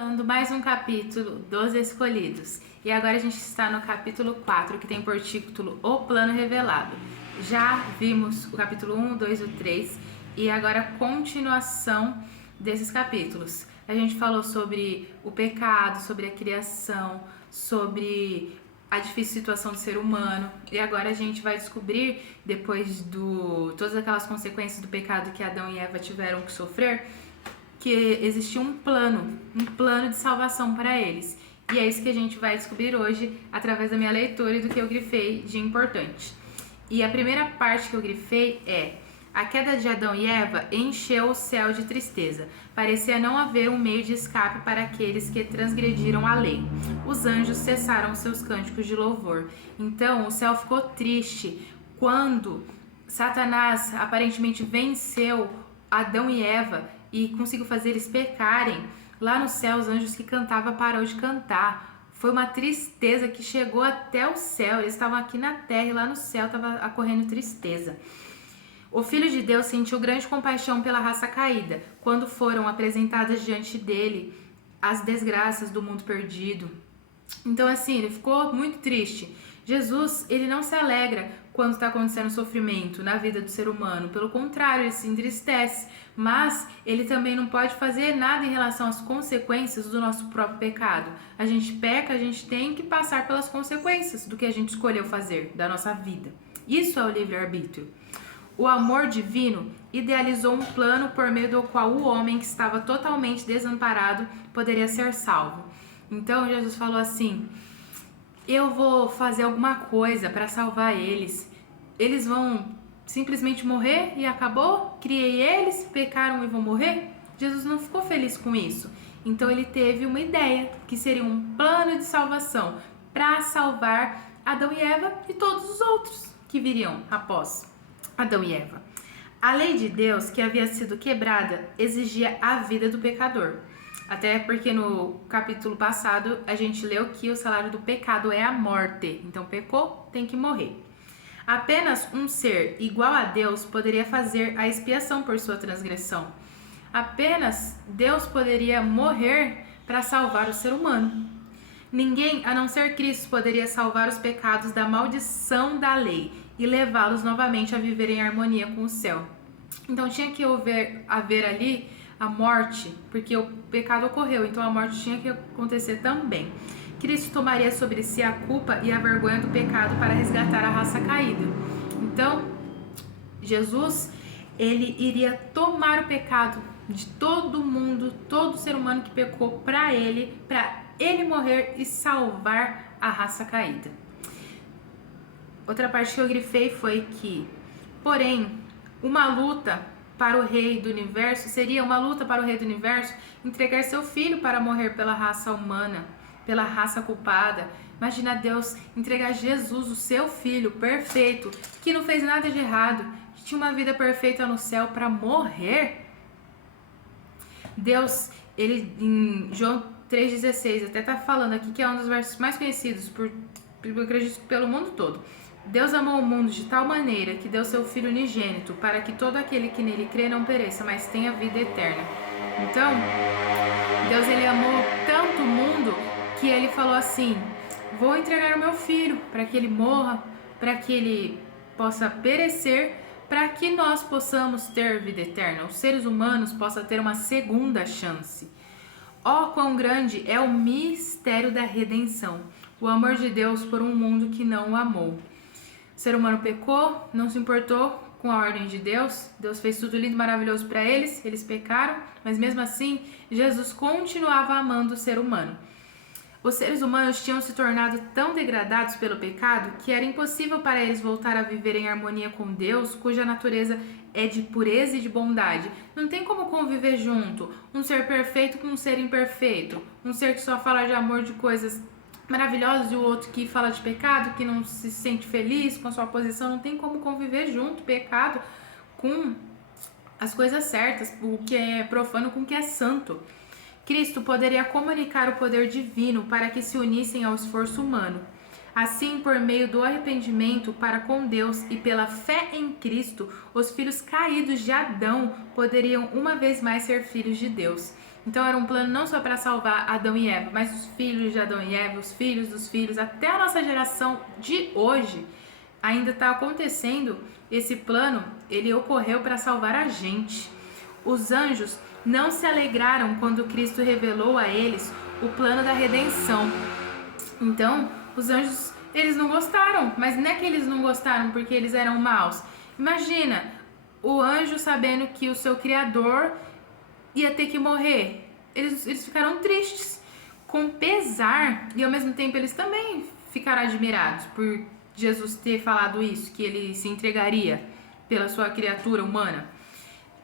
Falando mais um capítulo dos Escolhidos. E agora a gente está no capítulo 4, que tem por título O Plano Revelado. Já vimos o capítulo 1, 2 e 3 e agora a continuação desses capítulos. A gente falou sobre o pecado, sobre a criação, sobre a difícil situação do ser humano, e agora a gente vai descobrir, depois de todas aquelas consequências do pecado que Adão e Eva tiveram que sofrer, que existia um plano de salvação para eles. E é isso que a gente vai descobrir hoje através da minha leitura e do que eu grifei de importante. E a primeira parte que eu grifei é: a queda de Adão e Eva encheu o céu de tristeza. Parecia não haver um meio de escape para aqueles que transgrediram a lei. Os anjos cessaram seus cânticos de louvor. Então o céu ficou triste quando Satanás aparentemente venceu Adão e Eva e conseguiu fazer eles pecarem. Lá no céu, os anjos que cantavam parou de cantar. Foi uma tristeza que chegou até o céu. Eles estavam aqui na terra e lá no céu estava ocorrendo tristeza. O Filho de Deus sentiu grande compaixão pela raça caída, quando foram apresentadas diante dele as desgraças do mundo perdido. Então, assim, ele ficou muito triste. Jesus, ele não se alegra quando está acontecendo sofrimento na vida do ser humano. Pelo contrário, ele se entristece. Mas ele também não pode fazer nada em relação às consequências do nosso próprio pecado. A gente peca, a gente tem que passar pelas consequências do que a gente escolheu fazer, da nossa vida. Isso é o livre-arbítrio. O amor divino idealizou um plano por meio do qual o homem que estava totalmente desamparado poderia ser salvo. Então Jesus falou assim: eu vou fazer alguma coisa para salvar eles. Eles vão simplesmente morrer e acabou? Criei eles, pecaram e vão morrer? Jesus não ficou feliz com isso. Então ele teve uma ideia, que seria um plano de salvação para salvar Adão e Eva e todos os outros que viriam após Adão e Eva. A lei de Deus, que havia sido quebrada, exigia a vida do pecador. Até porque no capítulo passado a gente leu que o salário do pecado é a morte. Então pecou, tem que morrer. Apenas um ser igual a Deus poderia fazer a expiação por sua transgressão. Apenas Deus poderia morrer para salvar o ser humano. Ninguém, a não ser Cristo, poderia salvar os pecados da maldição da lei e levá-los novamente a viver em harmonia com o céu. Então tinha que haver ali a morte, porque o pecado ocorreu, então a morte tinha que acontecer também. Cristo tomaria sobre si a culpa e a vergonha do pecado para resgatar a raça caída. Então, Jesus, ele iria tomar o pecado de todo mundo, todo ser humano que pecou para ele morrer e salvar a raça caída. Outra parte que eu grifei foi que, porém, uma luta para o rei do universo seria uma luta para o rei do universo entregar seu filho para morrer pela raça humana, pela raça culpada. Imagina Deus entregar Jesus, o seu filho perfeito, que não fez nada de errado, que tinha uma vida perfeita no céu, para morrer. Deus, ele em João 3,16, até tá falando aqui que é um dos versos mais conhecidos, eu acredito, pelo mundo todo. Deus amou o mundo de tal maneira que deu seu Filho unigênito, para que todo aquele que nele crê não pereça, mas tenha vida eterna. Então, Deus, ele amou tanto o mundo que ele falou assim: vou entregar o meu filho para que ele morra, para que ele possa perecer, para que nós possamos ter vida eterna, os seres humanos possam ter uma segunda chance. Ó, quão grande é o mistério da redenção, o amor de Deus por um mundo que não o amou. O ser humano pecou, não se importou com a ordem de Deus. Deus fez tudo lindo e maravilhoso para eles, eles pecaram, mas mesmo assim, Jesus continuava amando o ser humano. Os seres humanos tinham se tornado tão degradados pelo pecado que era impossível para eles voltar a viver em harmonia com Deus, cuja natureza é de pureza e de bondade. Não tem como conviver junto, um ser perfeito com um ser imperfeito, um ser que só fala de amor, de coisas maravilhosas, e o outro que fala de pecado, que não se sente feliz com a sua posição. Não tem como conviver junto, pecado com as coisas certas, o que é profano com o que é santo. Cristo poderia comunicar o poder divino para que se unissem ao esforço humano. Assim, por meio do arrependimento para com Deus e pela fé em Cristo, os filhos caídos de Adão poderiam uma vez mais ser filhos de Deus. Então era um plano não só para salvar Adão e Eva, mas os filhos de Adão e Eva, os filhos dos filhos, até a nossa geração de hoje ainda está acontecendo. Esse plano, ele ocorreu para salvar a gente. Os anjos não se alegraram quando Cristo revelou a eles o plano da redenção. Então, os anjos, eles não gostaram, mas não é que eles não gostaram porque eles eram maus. Imagina, o anjo sabendo que o seu Criador ia ter que morrer. Eles ficaram tristes, com pesar, e ao mesmo tempo eles também ficaram admirados por Jesus ter falado isso, que ele se entregaria pela sua criatura humana.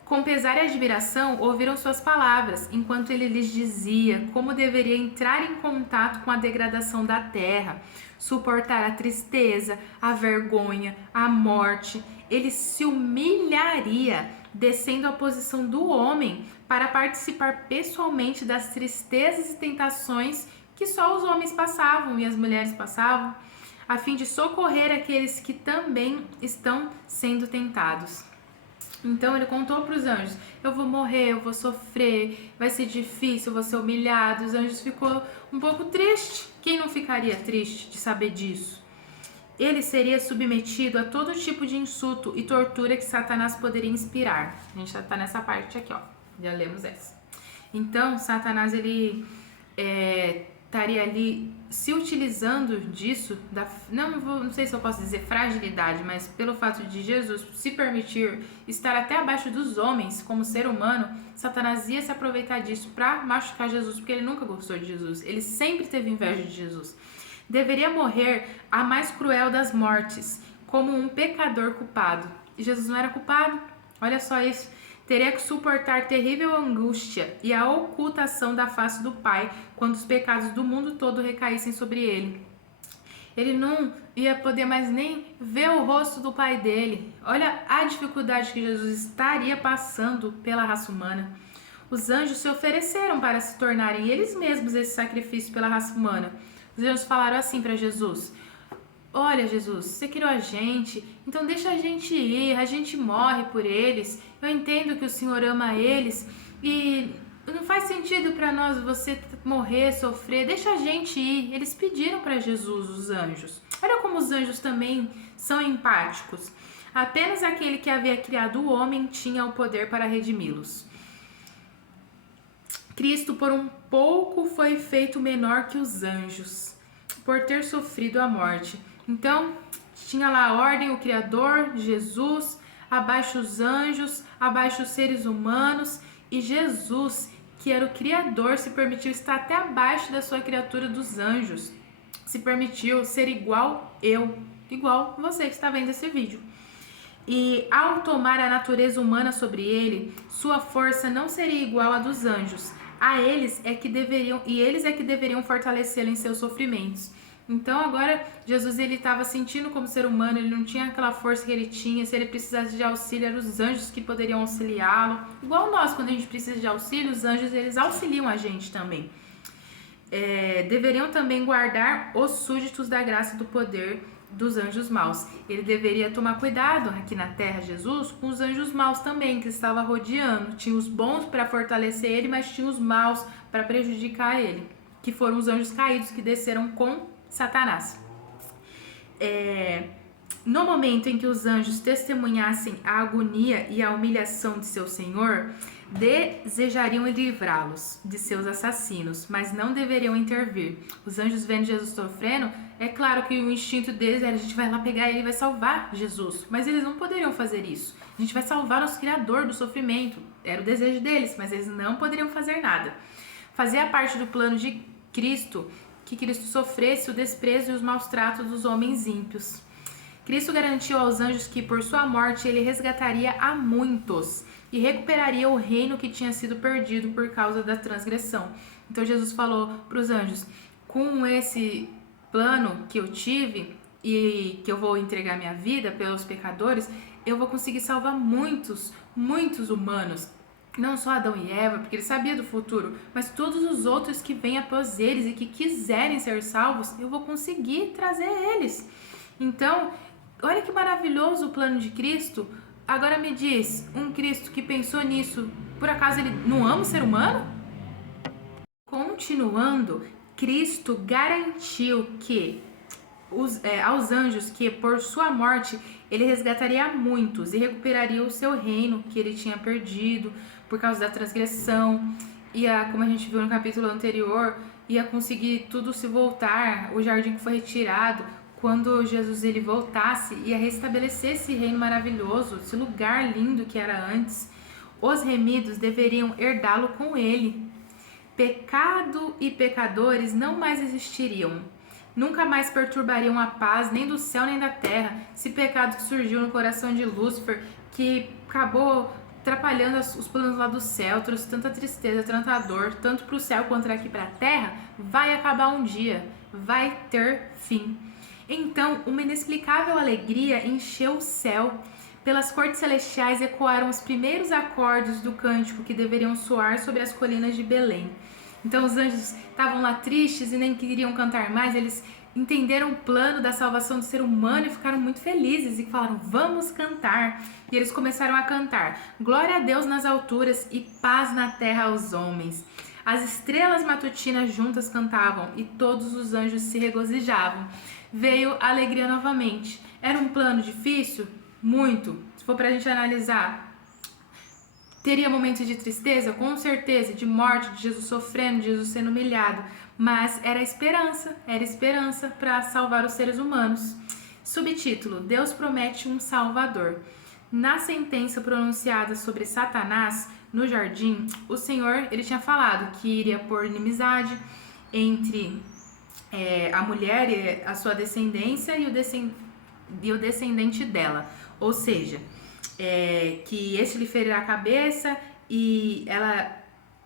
Com pesar e admiração, ouviram suas palavras, enquanto ele lhes dizia como deveria entrar em contato com a degradação da terra, suportar a tristeza, a vergonha, a morte. Ele se humilharia, descendo à posição do homem, para participar pessoalmente das tristezas e tentações que só os homens passavam e as mulheres passavam, a fim de socorrer aqueles que também estão sendo tentados. Então ele contou para os anjos: eu vou morrer, eu vou sofrer, vai ser difícil, eu vou ser humilhado. Os anjos ficou um pouco triste. Quem não ficaria triste de saber disso? Ele seria submetido a todo tipo de insulto e tortura que Satanás poderia inspirar. A gente já está nessa parte aqui, ó. Já lemos essa. Então, Satanás, ele estaria ali se utilizando disso, não sei se eu posso dizer fragilidade, mas pelo fato de Jesus se permitir estar até abaixo dos homens como ser humano, Satanás ia se aproveitar disso para machucar Jesus, porque ele nunca gostou de Jesus, ele sempre teve inveja de Jesus. Deveria morrer a mais cruel das mortes, como um pecador culpado. E Jesus não era culpado, olha só isso. Teria que suportar terrível angústia e a ocultação da face do Pai quando os pecados do mundo todo recaíssem sobre ele. Ele não ia poder mais nem ver o rosto do Pai dele. Olha a dificuldade que Jesus estaria passando pela raça humana. Os anjos se ofereceram para se tornarem eles mesmos esse sacrifício pela raça humana. Os anjos falaram assim para Jesus: olha, Jesus, você criou a gente, então deixa a gente ir, a gente morre por eles. Eu entendo que o Senhor ama eles e não faz sentido para nós você morrer, sofrer, deixa a gente ir. Eles pediram para Jesus, os anjos. Olha como os anjos também são empáticos. Apenas aquele que havia criado o homem tinha o poder para redimi-los. Cristo, por um pouco, foi feito menor que os anjos, por ter sofrido a morte. Então, tinha lá a ordem, o Criador, Jesus, abaixo os anjos, abaixo os seres humanos, e Jesus, que era o Criador, se permitiu estar até abaixo da sua criatura dos anjos. Se permitiu ser igual igual você que está vendo esse vídeo. E ao tomar a natureza humana sobre ele, sua força não seria igual à dos anjos. Eles é que deveriam fortalecê-lo em seus sofrimentos. Então agora Jesus, ele estava sentindo como ser humano, ele não tinha aquela força que ele tinha. Se ele precisasse de auxílio, eram os anjos que poderiam auxiliá-lo. Igual nós, quando a gente precisa de auxílio, os anjos, eles auxiliam a gente também. Deveriam também guardar os súditos da graça e do poder dos anjos maus. Ele deveria tomar cuidado aqui na terra, Jesus, com os anjos maus também, que estava rodeando. Tinha os bons para fortalecer ele, mas tinha os maus para prejudicar ele, que foram os anjos caídos que desceram com Satanás. No momento em que os anjos testemunhassem a agonia e a humilhação de seu Senhor, desejariam livrá-los de seus assassinos, mas não deveriam intervir. Os anjos, vendo Jesus sofrendo, é claro que o instinto deles era: a gente vai lá pegar ele e vai salvar Jesus, mas eles não poderiam fazer isso. A gente vai salvar nosso Criador do sofrimento, era o desejo deles, mas eles não poderiam fazer nada. Fazia parte do plano de Cristo que Cristo sofresse o desprezo e os maus tratos dos homens ímpios. Cristo garantiu aos anjos que por sua morte ele resgataria a muitos e recuperaria o reino que tinha sido perdido por causa da transgressão. Então Jesus falou para os anjos: com esse plano que eu tive e que eu vou entregar minha vida pelos pecadores, eu vou conseguir salvar muitos humanos. Não só Adão e Eva, porque ele sabia do futuro, mas todos os outros que vêm após eles e que quiserem ser salvos, eu vou conseguir trazer eles. Então, olha que maravilhoso o plano de Cristo. Agora me diz, um Cristo que pensou nisso, por acaso ele não ama o ser humano? continuando, Cristo garantiu que aos anjos que por sua morte ele resgataria muitos e recuperaria o seu reino que ele tinha perdido por causa da transgressão. Como a gente viu no capítulo anterior, ia conseguir tudo se voltar, o jardim que foi retirado, quando Jesus ele voltasse, ia restabelecer esse reino maravilhoso, esse lugar lindo que era antes. Os remidos deveriam herdá-lo com ele. Pecado e pecadores não mais existiriam. Nunca mais perturbariam a paz, nem do céu nem da terra. Esse pecado que surgiu no coração de Lúcifer, que acabou atrapalhando os planos lá do céu, trouxe tanta tristeza, tanta dor, tanto para o céu quanto aqui para a terra, vai acabar um dia, vai ter fim. Então, uma inexplicável alegria encheu o céu. Pelas cortes celestiais ecoaram os primeiros acordes do cântico que deveriam soar sobre as colinas de Belém. Então os anjos estavam lá tristes e nem queriam cantar mais, eles entenderam o plano da salvação do ser humano e ficaram muito felizes e falaram, vamos cantar. E eles começaram a cantar, glória a Deus nas alturas e paz na terra aos homens. As estrelas matutinas juntas cantavam e todos os anjos se regozijavam. Veio a alegria novamente. Era um plano difícil? Muito. Se for pra gente analisar, teria momentos de tristeza? Com certeza, de morte, de Jesus sofrendo, de Jesus sendo humilhado. Mas era esperança para salvar os seres humanos. Subtítulo, Deus promete um Salvador. Na sentença pronunciada sobre Satanás no jardim, o Senhor ele tinha falado que iria pôr inimizade entre a mulher e a sua descendência e o descendente dela. Ou seja, que este lhe ferirá a cabeça e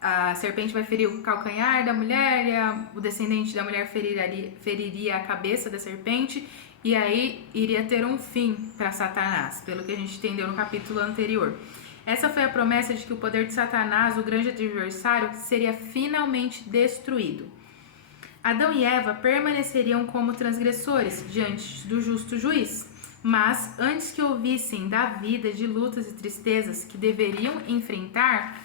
a serpente vai ferir o calcanhar da mulher e o descendente da mulher feriria a cabeça da serpente, e aí iria ter um fim para Satanás, pelo que a gente entendeu no capítulo anterior. Essa foi a promessa de que o poder de Satanás, o grande adversário, seria finalmente destruído. Adão e Eva permaneceriam como transgressores diante do justo juiz. Mas antes que ouvissem da vida, de lutas e tristezas que deveriam enfrentar,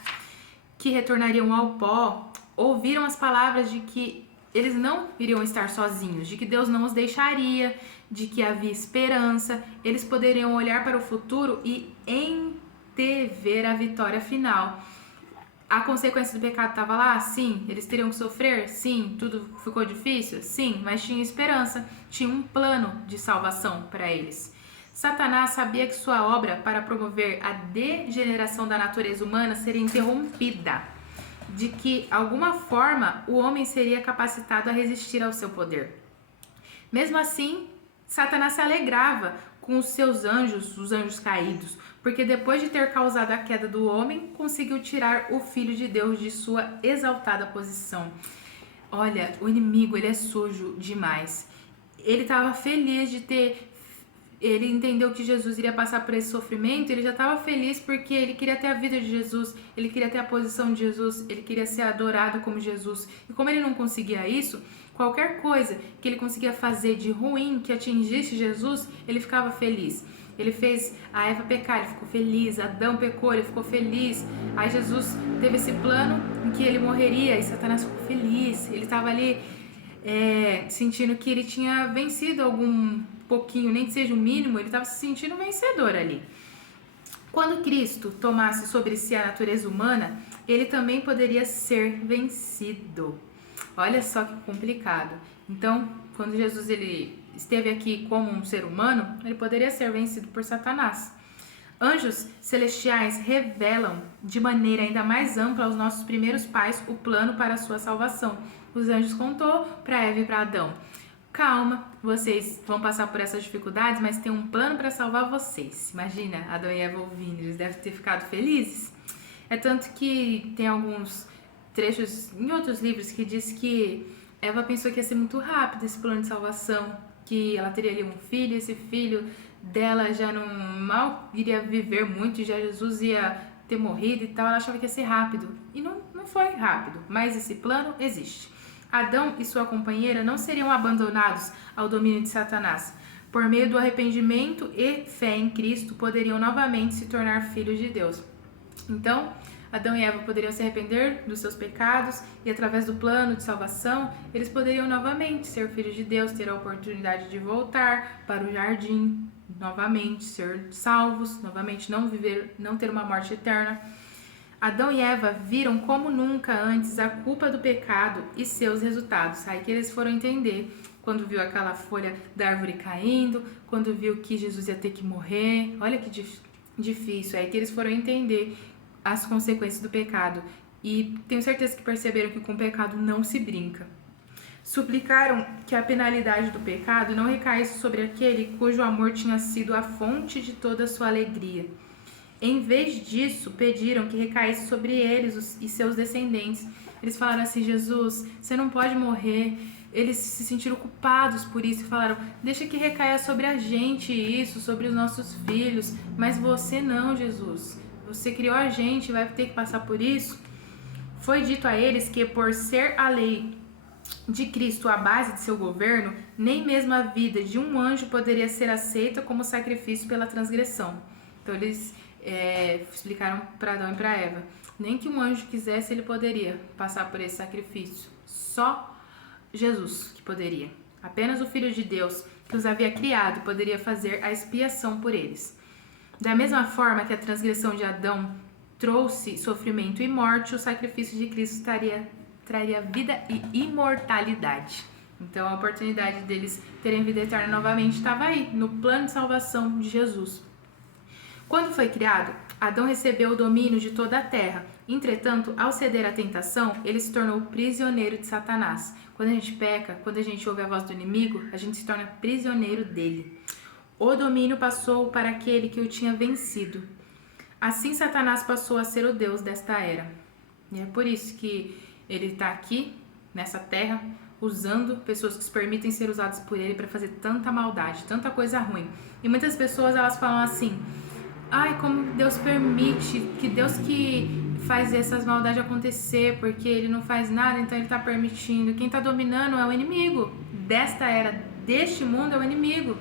que retornariam ao pó, ouviram as palavras de que eles não iriam estar sozinhos, de que Deus não os deixaria, de que havia esperança, eles poderiam olhar para o futuro e antever a vitória final. A consequência do pecado estava lá? Sim. Eles teriam que sofrer? Sim. Tudo ficou difícil? Sim. Mas tinha esperança, tinha um plano de salvação para eles. Satanás sabia que sua obra para promover a degeneração da natureza humana seria interrompida, de que, alguma forma, o homem seria capacitado a resistir ao seu poder. Mesmo assim, Satanás se alegrava com os seus anjos, os anjos caídos, porque depois de ter causado a queda do homem, conseguiu tirar o Filho de Deus de sua exaltada posição. Olha, o inimigo, ele é sujo demais. Ele estava feliz de ter... Ele entendeu que Jesus iria passar por esse sofrimento, ele já estava feliz porque ele queria ter a vida de Jesus, ele queria ter a posição de Jesus, ele queria ser adorado como Jesus. E como ele não conseguia isso, qualquer coisa que ele conseguia fazer de ruim que atingisse Jesus, ele ficava feliz. Ele fez a Eva pecar, ele ficou feliz. Adão pecou, ele ficou feliz. Aí Jesus teve esse plano em que ele morreria e Satanás ficou feliz. Ele estava ali sentindo que ele tinha vencido algum pouquinho, nem que seja o mínimo, ele estava se sentindo vencedor ali. Quando Cristo tomasse sobre si a natureza humana, ele também poderia ser vencido. Olha só que complicado. Então, quando Jesus ele esteve aqui como um ser humano, ele poderia ser vencido por Satanás. Anjos celestiais revelam de maneira ainda mais ampla aos nossos primeiros pais o plano para a sua salvação. Os anjos contou para Eva e para Adão: calma, vocês vão passar por essas dificuldades, mas tem um plano para salvar vocês. Imagina, Adão e Eva ouvindo, eles devem ter ficado felizes. É tanto que tem alguns trechos em outros livros que diz que Eva pensou que ia ser muito rápido esse plano de salvação, que ela teria ali um filho, esse filho dela já não mal iria viver muito, já Jesus ia ter morrido e tal. Ela achava que ia ser rápido, e não foi rápido, mas esse plano existe. Adão e sua companheira não seriam abandonados ao domínio de Satanás. Por meio do arrependimento e fé em Cristo, poderiam novamente se tornar filhos de Deus. Então, Adão e Eva poderiam se arrepender dos seus pecados e através do plano de salvação, eles poderiam novamente ser filhos de Deus, ter a oportunidade de voltar para o jardim, novamente ser salvos, novamente não ter uma morte eterna. Adão e Eva viram como nunca antes a culpa do pecado e seus resultados. Aí que eles foram entender quando viu aquela folha da árvore caindo, quando viu que Jesus ia ter que morrer. Olha que difícil. Aí que eles foram entender as consequências do pecado. E tenho certeza que perceberam que com o pecado não se brinca. Suplicaram que a penalidade do pecado não recaísse sobre aquele cujo amor tinha sido a fonte de toda a sua alegria. Em vez disso, pediram que recaísse sobre eles e seus descendentes. Eles falaram assim: Jesus, você não pode morrer. Eles se sentiram culpados por isso e falaram: deixa que recaia sobre a gente isso, sobre os nossos filhos. Mas você não, Jesus. Você criou a gente, vai ter que passar por isso. Foi dito a eles que, por ser a lei de Cristo a base de seu governo, nem mesmo a vida de um anjo poderia ser aceita como sacrifício pela transgressão. Então eles explicaram para Adão e para Eva: nem que um anjo quisesse, ele poderia passar por esse sacrifício. Só Jesus que poderia. Apenas o Filho de Deus, que os havia criado, poderia fazer a expiação por eles. Da mesma forma que a transgressão de Adão trouxe sofrimento e morte, o sacrifício de Cristo traria vida e imortalidade. Então a oportunidade deles terem vida eterna novamente estava aí, no plano de salvação de Jesus. Quando foi criado, Adão recebeu o domínio de toda a terra. Entretanto, ao ceder à tentação, ele se tornou prisioneiro de Satanás. Quando a gente peca, quando a gente ouve a voz do inimigo, a gente se torna prisioneiro dele. O domínio passou para aquele que o tinha vencido. Assim, Satanás passou a ser o Deus desta era. E é por isso que ele está aqui, nessa terra, usando pessoas que se permitem ser usadas por ele para fazer tanta maldade, tanta coisa ruim. E muitas pessoas, elas falam assim: ai, como Deus permite, que Deus que faz essas maldades acontecer, porque ele não faz nada, então ele está permitindo. Quem está dominando é o inimigo desta era, deste mundo é o inimigo.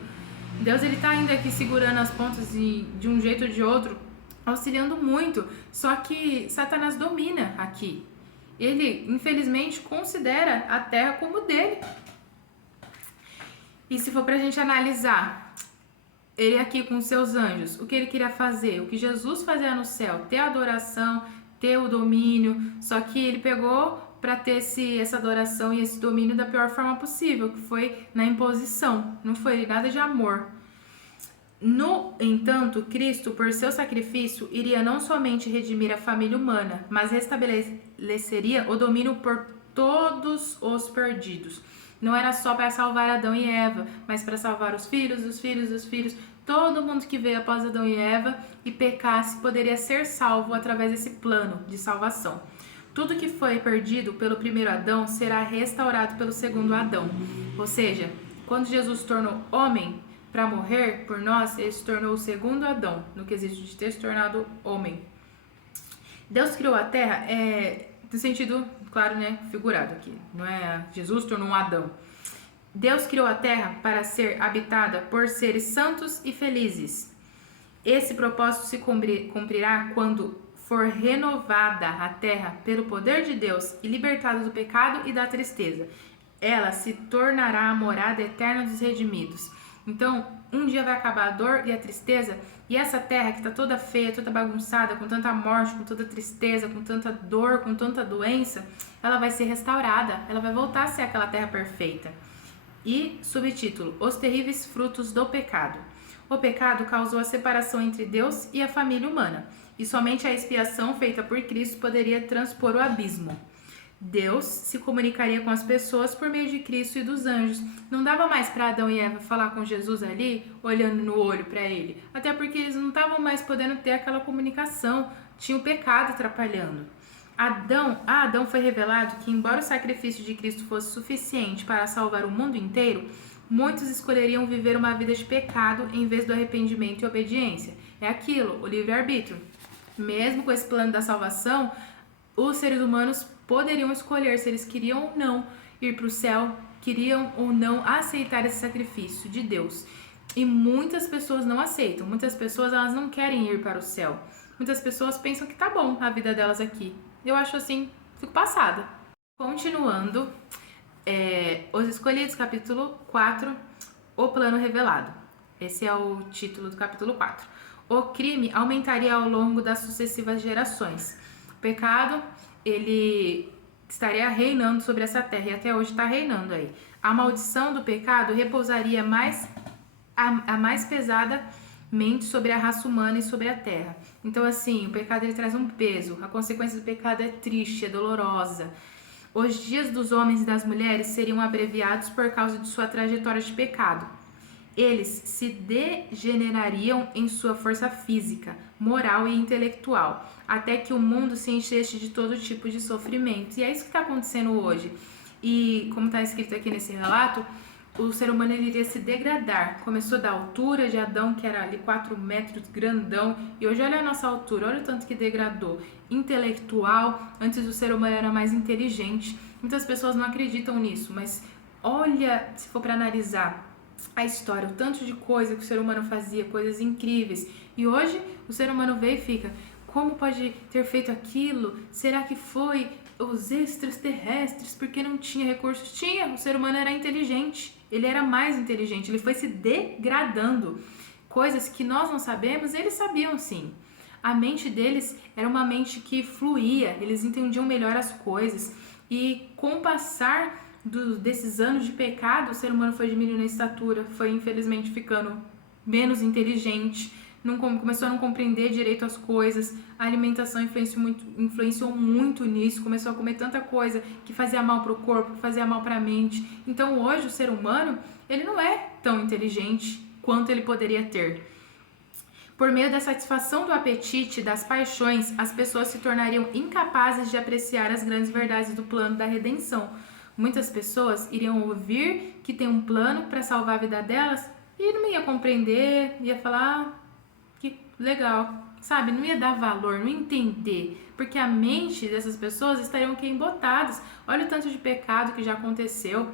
Deus, ele está ainda aqui segurando as pontas de um jeito ou de outro, auxiliando muito, só que Satanás domina aqui. Ele, infelizmente, considera a terra como dele. E se for pra gente analisar, ele aqui com seus anjos, o que ele queria fazer, o que Jesus fazia no céu, ter a adoração, ter o domínio, só que ele pegou para ter essa adoração e esse domínio da pior forma possível, que foi na imposição, não foi nada de amor. No entanto, Cristo, por seu sacrifício, iria não somente redimir a família humana, mas restabeleceria o domínio por todos os perdidos. Não era só para salvar Adão e Eva, mas para salvar os filhos, os filhos, os filhos. Todo mundo que veio após Adão e Eva e pecasse poderia ser salvo através desse plano de salvação. Tudo que foi perdido pelo primeiro Adão será restaurado pelo segundo Adão. Ou seja, quando Jesus se tornou homem para morrer por nós, ele se tornou o segundo Adão, no quesito de ter se tornado homem. Deus criou a terra, no sentido, claro, né, figurado aqui. Não é Jesus tornou um Adão. Deus criou a terra para ser habitada por seres santos e felizes. Esse propósito se cumprirá quando for renovada a terra pelo poder de Deus e libertada do pecado e da tristeza. Ela se tornará a morada eterna dos redimidos. Então, um dia vai acabar a dor e a tristeza, e essa terra que está toda feia, toda bagunçada, com tanta morte, com toda tristeza, com tanta dor, com tanta doença, ela vai ser restaurada, ela vai voltar a ser aquela terra perfeita. E subtítulo: Os terríveis frutos do pecado. O pecado causou a separação entre Deus e a família humana, e somente a expiação feita por Cristo poderia transpor o abismo. Deus se comunicaria com as pessoas por meio de Cristo e dos anjos. Não dava mais para Adão e Eva falar com Jesus ali, olhando no olho para ele, até porque eles não estavam mais podendo ter aquela comunicação, tinha o pecado atrapalhando. A Adão foi revelado que, embora o sacrifício de Cristo fosse suficiente para salvar o mundo inteiro, muitos escolheriam viver uma vida de pecado em vez do arrependimento e obediência. É aquilo, o livre-arbítrio. Mesmo com esse plano da salvação, os seres humanos poderiam escolher se eles queriam ou não ir para o céu, queriam ou não aceitar esse sacrifício de Deus. E muitas pessoas não aceitam, muitas pessoas elas não querem ir para o céu, Muitas pessoas pensam que tá bom a vida delas aqui. Eu acho assim, fico passada. Continuando, Os Escolhidos, capítulo 4, O Plano Revelado. Esse é o título do capítulo 4. O crime aumentaria ao longo das sucessivas gerações. O pecado, ele estaria reinando sobre essa terra e até hoje está reinando aí. A maldição do pecado repousaria a mais pesadamente sobre a raça humana e sobre a terra. Então, assim, o pecado ele traz um peso. A consequência do pecado é triste, é dolorosa. Os dias dos homens e das mulheres seriam abreviados por causa de sua trajetória de pecado. Eles se degenerariam em sua força física, moral e intelectual, até que o mundo se enchesse de todo tipo de sofrimento. E é isso que está acontecendo hoje. E como está escrito aqui nesse relato, o ser humano ele iria se degradar. Começou da altura de Adão, que era ali 4 metros, grandão, e hoje olha a nossa altura, olha o tanto que degradou. Intelectual, antes o ser humano era mais inteligente. Muitas pessoas não acreditam nisso, mas olha, se for para analisar a história, o tanto de coisa que o ser humano fazia, coisas incríveis. E hoje o ser humano vê e fica, como pode ter feito aquilo? Será que foi os extraterrestres porque não tinha recursos? Tinha, o ser humano era inteligente, ele era mais inteligente, ele foi se degradando. Coisas que nós não sabemos, eles sabiam sim. A mente deles era uma mente que fluía, eles entendiam melhor as coisas. E com o passar desses anos de pecado, o ser humano foi diminuindo a estatura, foi infelizmente ficando menos inteligente, começou a não compreender direito as coisas, a alimentação influenciou muito nisso, começou a comer tanta coisa que fazia mal para o corpo, que fazia mal para a mente. Então hoje o ser humano, ele não é tão inteligente quanto ele poderia ter. Por meio da satisfação do apetite, das paixões, as pessoas se tornariam incapazes de apreciar as grandes verdades do plano da redenção. Muitas pessoas iriam ouvir que tem um plano para salvar a vida delas e não ia compreender, ia falar, que legal, sabe? Não ia dar valor, não ia entender, porque a mente dessas pessoas estariam aqui embotadas. Olha o tanto de pecado que já aconteceu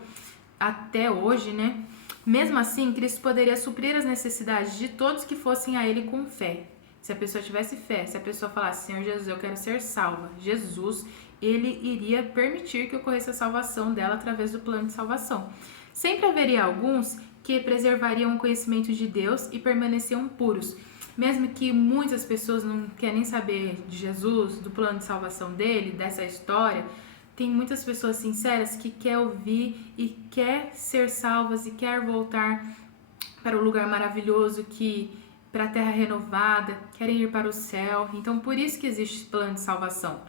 até hoje, né? Mesmo assim, Cristo poderia suprir as necessidades de todos que fossem a Ele com fé. Se a pessoa tivesse fé, se a pessoa falasse, Senhor Jesus, eu quero ser salva, Jesus, Ele iria permitir que ocorresse a salvação dela através do plano de salvação. Sempre haveria alguns que preservariam o conhecimento de Deus e permaneciam puros. Mesmo que muitas pessoas não querem saber de Jesus, do plano de salvação dele, dessa história, tem muitas pessoas sinceras que quer ouvir e quer ser salvas e quer voltar para o lugar maravilhoso, para a terra renovada, querem ir para o céu. Então, por isso que existe plano de salvação.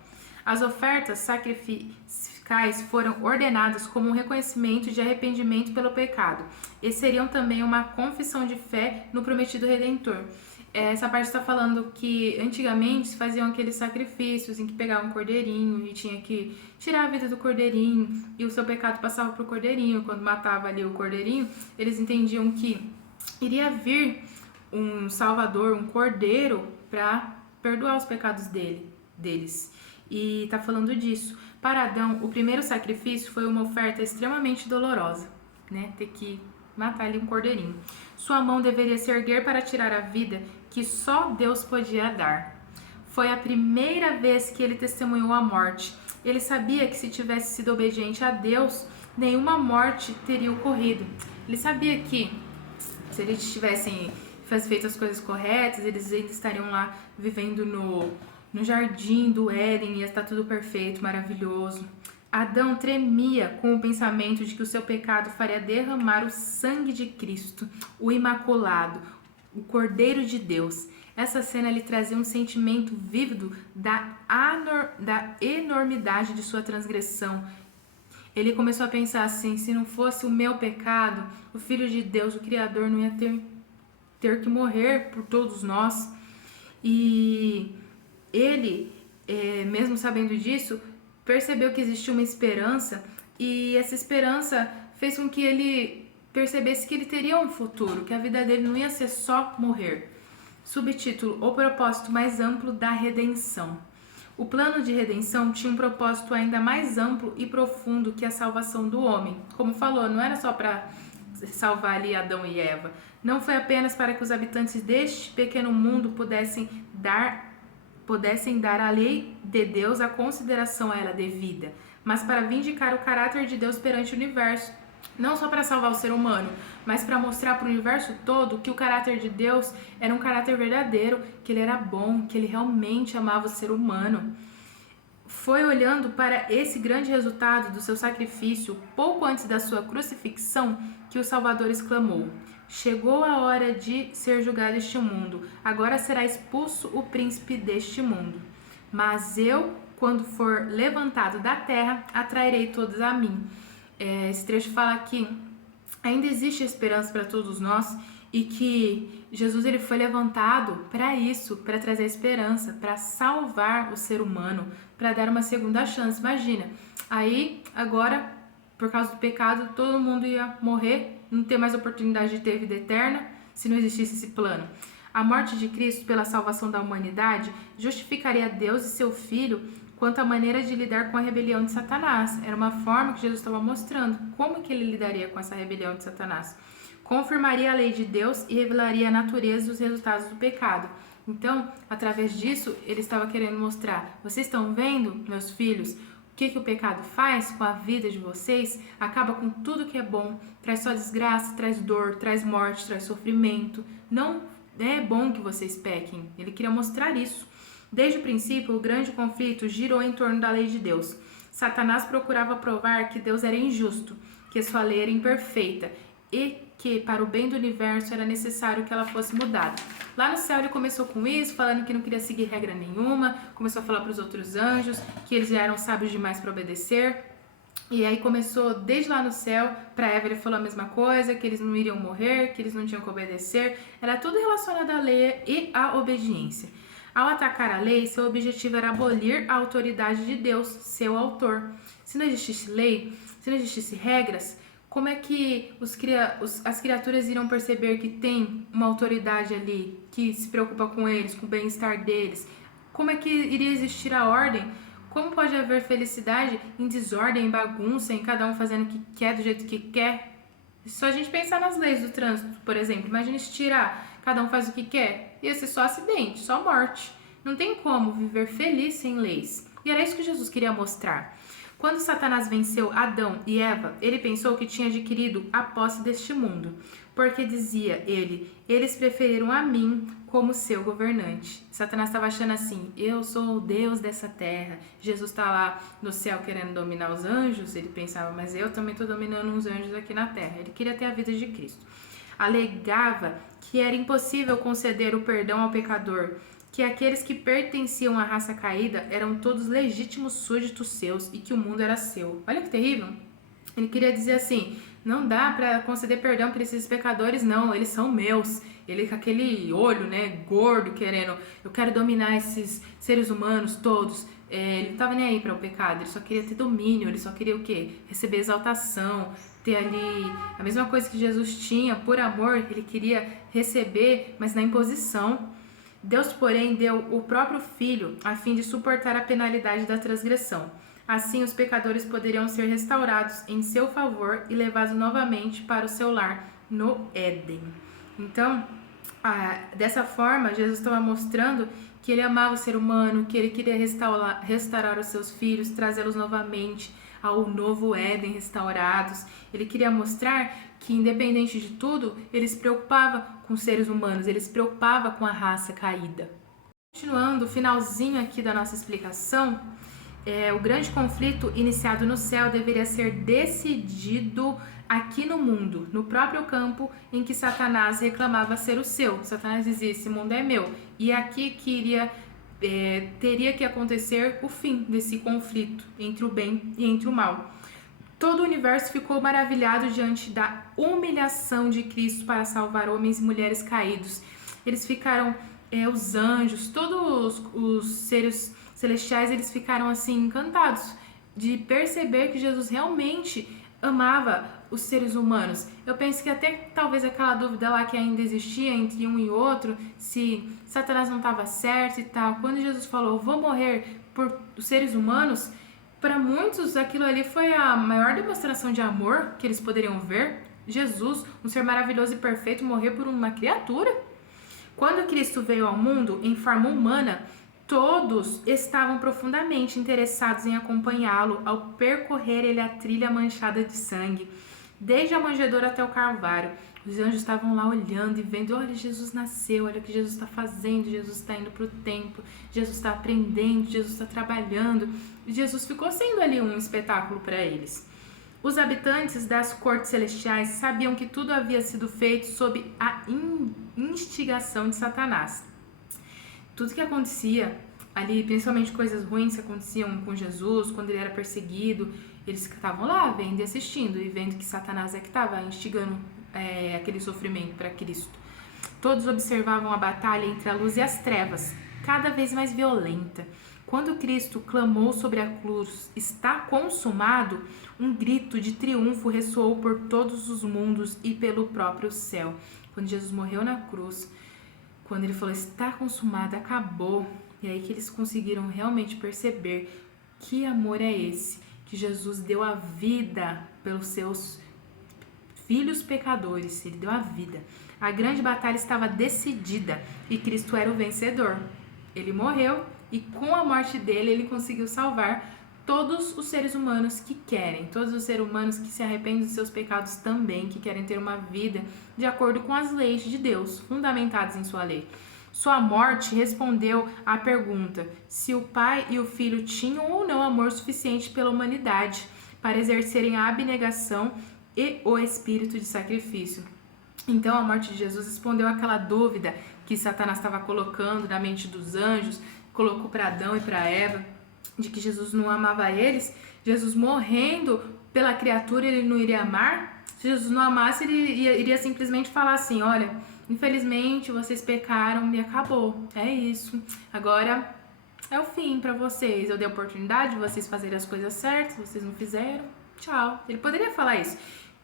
As ofertas sacrificiais foram ordenadas como um reconhecimento de arrependimento pelo pecado e seriam também uma confissão de fé no prometido Redentor. Essa parte está falando que antigamente se faziam aqueles sacrifícios em que pegavam um cordeirinho e tinha que tirar a vida do cordeirinho e o seu pecado passava para o cordeirinho. Quando matava ali o cordeirinho, eles entendiam que iria vir um salvador, um cordeiro, para perdoar os pecados deles. E está falando disso. Para Adão, o primeiro sacrifício foi uma oferta extremamente dolorosa, né? Ter que matar ali um cordeirinho. Sua mão deveria se erguer para tirar a vida que só Deus podia dar. Foi a primeira vez que ele testemunhou a morte. Ele sabia que se tivesse sido obediente a Deus, nenhuma morte teria ocorrido. Ele sabia que se eles tivessem feito as coisas corretas, eles ainda estariam lá vivendo no jardim do Éden, ia estar tudo perfeito, maravilhoso. Adão tremia com o pensamento de que o seu pecado faria derramar o sangue de Cristo, o Imaculado, o Cordeiro de Deus. Essa cena lhe trazia um sentimento vívido da enormidade de sua transgressão. Ele começou a pensar assim, se não fosse o meu pecado, o Filho de Deus, o Criador, não ia ter que morrer por todos nós. E ele, mesmo sabendo disso, percebeu que existia uma esperança, e essa esperança fez com que ele percebesse que ele teria um futuro, que a vida dele não ia ser só morrer. Subtítulo: O propósito mais amplo da redenção. O plano de redenção tinha um propósito ainda mais amplo e profundo que a salvação do homem. Como falou, não era só para salvar ali Adão e Eva. Não foi apenas para que os habitantes deste pequeno mundo pudessem dar pudessem dar à lei de Deus a consideração a ela devida, mas para vindicar o caráter de Deus perante o universo. Não só para salvar o ser humano, mas para mostrar para o universo todo que o caráter de Deus era um caráter verdadeiro, que ele era bom, que ele realmente amava o ser humano. Foi olhando para esse grande resultado do seu sacrifício, pouco antes da sua crucifixão, que o Salvador exclamou: chegou a hora de ser julgado este mundo, agora será expulso o príncipe deste mundo. Mas eu, quando for levantado da terra, atrairei todos a mim. Esse trecho fala que ainda existe esperança para todos nós e que Jesus ele foi levantado para isso, para trazer esperança, para salvar o ser humano, para dar uma segunda chance. Imagina, aí agora, por causa do pecado, todo mundo ia morrer, não ter mais oportunidade de ter vida eterna se não existisse esse plano. A morte de Cristo pela salvação da humanidade justificaria Deus e seu Filho quanto à maneira de lidar com a rebelião de Satanás. Era uma forma que Jesus estava mostrando como que ele lidaria com essa rebelião de Satanás. Confirmaria a lei de Deus e revelaria a natureza e os resultados do pecado. Então, através disso, ele estava querendo mostrar: vocês estão vendo, meus filhos, o que o pecado faz com a vida de vocês? Acaba com tudo que é bom, traz só desgraça, traz dor, traz morte, traz sofrimento. Não é bom que vocês pequem. Ele queria mostrar isso. Desde o princípio, o grande conflito girou em torno da lei de Deus. Satanás procurava provar que Deus era injusto, que sua lei era imperfeita e que, para o bem do universo, era necessário que ela fosse mudada. Lá no céu ele começou com isso, falando que não queria seguir regra nenhuma, começou a falar para os outros anjos que eles já eram sábios demais para obedecer. E aí começou desde lá no céu, para Eva ele falou a mesma coisa, que eles não iriam morrer, que eles não tinham que obedecer. Era tudo relacionado à lei e à obediência. Ao atacar a lei, seu objetivo era abolir a autoridade de Deus, seu autor. Se não existisse lei, se não existisse regras, como é que as criaturas irão perceber que tem uma autoridade ali que se preocupa com eles, com o bem-estar deles? Como é que iria existir a ordem? Como pode haver felicidade em desordem, em bagunça, em cada um fazendo o que quer, do jeito que quer? Só a gente pensar nas leis do trânsito, por exemplo. Imagina se tirar, cada um faz o que quer. Ia ser só acidente, só morte. Não tem como viver feliz sem leis. E era isso que Jesus queria mostrar. Quando Satanás venceu Adão e Eva, ele pensou que tinha adquirido a posse deste mundo. Porque dizia ele, eles preferiram a mim como seu governante. Satanás estava achando assim: eu sou o Deus dessa terra. Jesus está lá no céu querendo dominar os anjos. Ele pensava, mas eu também estou dominando uns anjos aqui na terra. Ele queria ter a vida de Cristo. Alegava que era impossível conceder o perdão ao pecador, que aqueles que pertenciam à raça caída eram todos legítimos súditos seus e que o mundo era seu. Olha que terrível. Ele queria dizer assim: não dá para conceder perdão para esses pecadores, não, eles são meus. Ele com aquele olho, né, gordo, querendo, eu quero dominar esses seres humanos todos. Ele não estava nem aí para o pecado, ele só queria ter domínio, ele só queria o quê? Receber exaltação, ter ali a mesma coisa que Jesus tinha, por amor, ele queria receber, mas na imposição. Deus, porém, deu o próprio Filho a fim de suportar a penalidade da transgressão. Assim, os pecadores poderiam ser restaurados em seu favor e levados novamente para o seu lar no Éden. Então, dessa forma, Jesus estava mostrando que ele amava o ser humano, que ele queria restaurar os seus filhos, trazê-los novamente ao novo Éden, restaurados. Ele queria mostrar que, independente de tudo, ele se preocupava com os seres humanos, ele se preocupava com a raça caída. Continuando, o finalzinho aqui da nossa explicação, o grande conflito iniciado no céu deveria ser decidido aqui no mundo, no próprio campo em que Satanás reclamava ser o seu. Satanás dizia, esse mundo é meu. E aqui teria que acontecer o fim desse conflito entre o bem e entre o mal. Todo o universo ficou maravilhado diante da humilhação de Cristo para salvar homens e mulheres caídos. Eles ficaram, os anjos, todos os seres celestiais, eles ficaram assim encantados de perceber que Jesus realmente amava os seres humanos. Eu penso que até talvez aquela dúvida lá que ainda existia entre um e outro, se Satanás não estava certo e tal. Quando Jesus falou, vou morrer por os seres humanos, para muitos aquilo ali foi a maior demonstração de amor que eles poderiam ver. Jesus, um ser maravilhoso e perfeito, morrer por uma criatura. Quando Cristo veio ao mundo em forma humana, Todos estavam profundamente interessados em acompanhá-lo ao percorrer ele a trilha manchada de sangue, desde a manjedoura até o Calvário. Os anjos estavam lá olhando e vendo, olha, Jesus nasceu, olha o que Jesus está fazendo, Jesus está indo para o templo, Jesus está aprendendo, Jesus está trabalhando. E Jesus ficou sendo ali um espetáculo para eles. Os habitantes das cortes celestiais sabiam que tudo havia sido feito sob a instigação de Satanás. Tudo que acontecia ali, principalmente coisas ruins que aconteciam com Jesus, quando ele era perseguido, eles estavam lá vendo e assistindo e vendo que Satanás é que estava instigando aquele sofrimento para Cristo. Todos observavam a batalha entre a luz e as trevas, cada vez mais violenta. Quando Cristo clamou sobre a cruz, está consumado, um grito de triunfo ressoou por todos os mundos e pelo próprio céu. Quando Jesus morreu na cruz, quando ele falou, está consumado, acabou, e aí que eles conseguiram realmente perceber que amor é esse, que Jesus deu a vida pelos seus filhos pecadores, ele deu a vida. A grande batalha estava decidida e Cristo era o vencedor. Ele morreu e com a morte dele ele conseguiu salvar todos os seres humanos que querem, todos os seres humanos que se arrependem dos seus pecados também, que querem ter uma vida de acordo com as leis de Deus, fundamentadas em sua lei. Sua morte respondeu à pergunta se o Pai e o Filho tinham ou não amor suficiente pela humanidade para exercerem a abnegação e o espírito de sacrifício. Então a morte de Jesus respondeu àquela dúvida que Satanás estava colocando na mente dos anjos, colocou para Adão e para Eva, de que Jesus não amava eles. Jesus morrendo pela criatura, ele não iria amar. Se Jesus não amasse, ele iria simplesmente falar assim, olha, infelizmente vocês pecaram e acabou, é isso, agora é o fim para vocês, eu dei a oportunidade de vocês fazerem as coisas certas, vocês não fizeram, tchau. Ele poderia falar isso.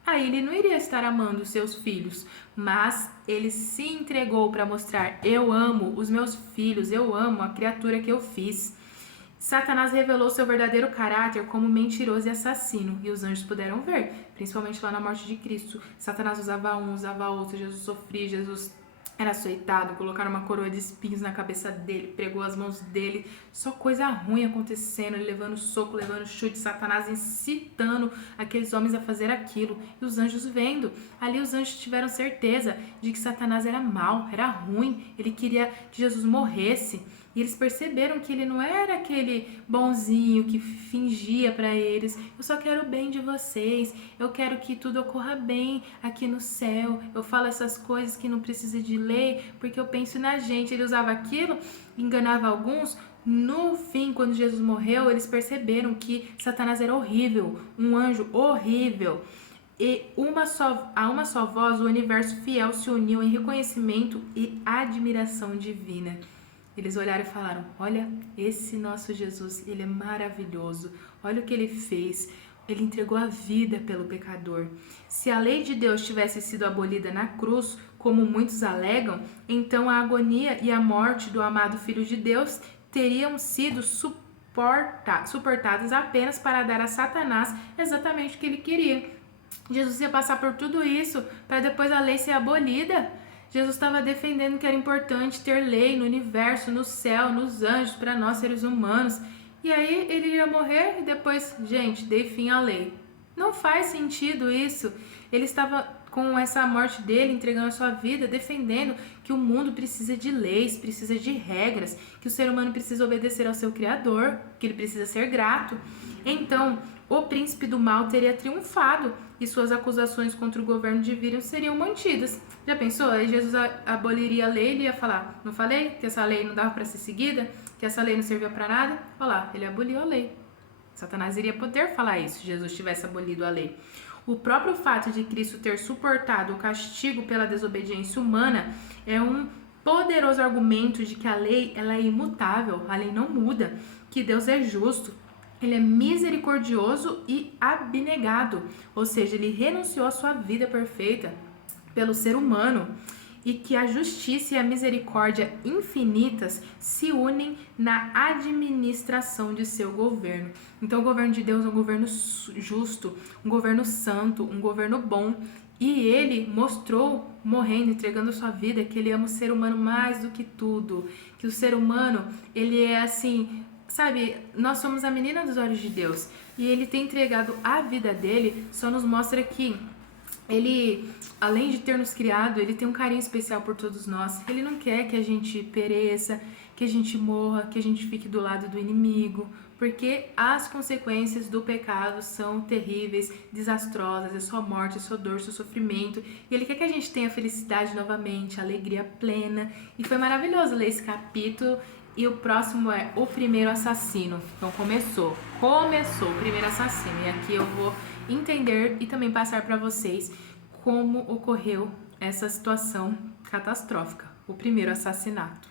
Aí ele não iria estar amando os seus filhos, mas ele se entregou para mostrar, eu amo os meus filhos, eu amo a criatura que eu fiz. Satanás revelou seu verdadeiro caráter como mentiroso e assassino, e os anjos puderam ver, principalmente lá na morte de Cristo. Satanás usava um, usava outro, Jesus sofria, Jesus era açoitado, colocaram uma coroa de espinhos na cabeça dele, pregou as mãos dele, só coisa ruim acontecendo, ele levando soco, levando chute, Satanás incitando aqueles homens a fazer aquilo, e os anjos vendo. Ali os anjos tiveram certeza de que Satanás era mau, era ruim, ele queria que Jesus morresse. E eles perceberam que ele não era aquele bonzinho que fingia para eles, eu só quero o bem de vocês, eu quero que tudo ocorra bem aqui no céu, eu falo essas coisas que não precisa de lei, porque eu penso na gente. Ele usava aquilo, enganava alguns. No fim, quando Jesus morreu, eles perceberam que Satanás era horrível, um anjo horrível. E a uma só voz, o universo fiel se uniu em reconhecimento e admiração divina. Eles olharam e falaram, olha, esse nosso Jesus, ele é maravilhoso, olha o que ele fez, ele entregou a vida pelo pecador. Se a lei de Deus tivesse sido abolida na cruz, como muitos alegam, então a agonia e a morte do amado Filho de Deus teriam sido suportadas apenas para dar a Satanás exatamente o que ele queria. Jesus ia passar por tudo isso para depois a lei ser abolida. Jesus estava defendendo que era importante ter lei no universo, no céu, nos anjos, para nós seres humanos. E aí ele ia morrer e depois, gente, dei fim à lei. Não faz sentido isso. Ele estava com essa morte dele, entregando a sua vida, defendendo que o mundo precisa de leis, precisa de regras, que o ser humano precisa obedecer ao seu Criador, que ele precisa ser grato. Então, o príncipe do mal teria triunfado e suas acusações contra o governo divino seriam mantidas. Já pensou? Aí Jesus aboliria a lei, ele ia falar, não falei que essa lei não dava para ser seguida? Que essa lei não servia para nada? Olha lá, ele aboliu a lei. Satanás iria poder falar isso se Jesus tivesse abolido a lei. O próprio fato de Cristo ter suportado o castigo pela desobediência humana é um poderoso argumento de que a lei ela é imutável, a lei não muda, que Deus é justo, ele é misericordioso e abnegado, ou seja, ele renunciou à sua vida perfeita pelo ser humano, e que a justiça e a misericórdia infinitas se unem na administração de seu governo. Então o governo de Deus é um governo justo, um governo santo, um governo bom, E ele mostrou, morrendo, entregando sua vida, que ele ama o ser humano mais do que tudo. Que o ser humano, ele é assim, sabe, nós somos a menina dos olhos de Deus. E ele ter entregado a vida dele só nos mostra que ele, além de ter nos criado, ele tem um carinho especial por todos nós. Ele não quer que a gente pereça, que a gente morra, que a gente fique do lado do inimigo, porque as consequências do pecado são terríveis, desastrosas, é só morte, é só dor, é só sofrimento. E ele quer que a gente tenha felicidade novamente, alegria plena. E foi maravilhoso ler esse capítulo. E o próximo é o primeiro assassino. Então começou o primeiro assassino. E aqui eu vou entender e também passar para vocês como ocorreu essa situação catastrófica, o primeiro assassinato.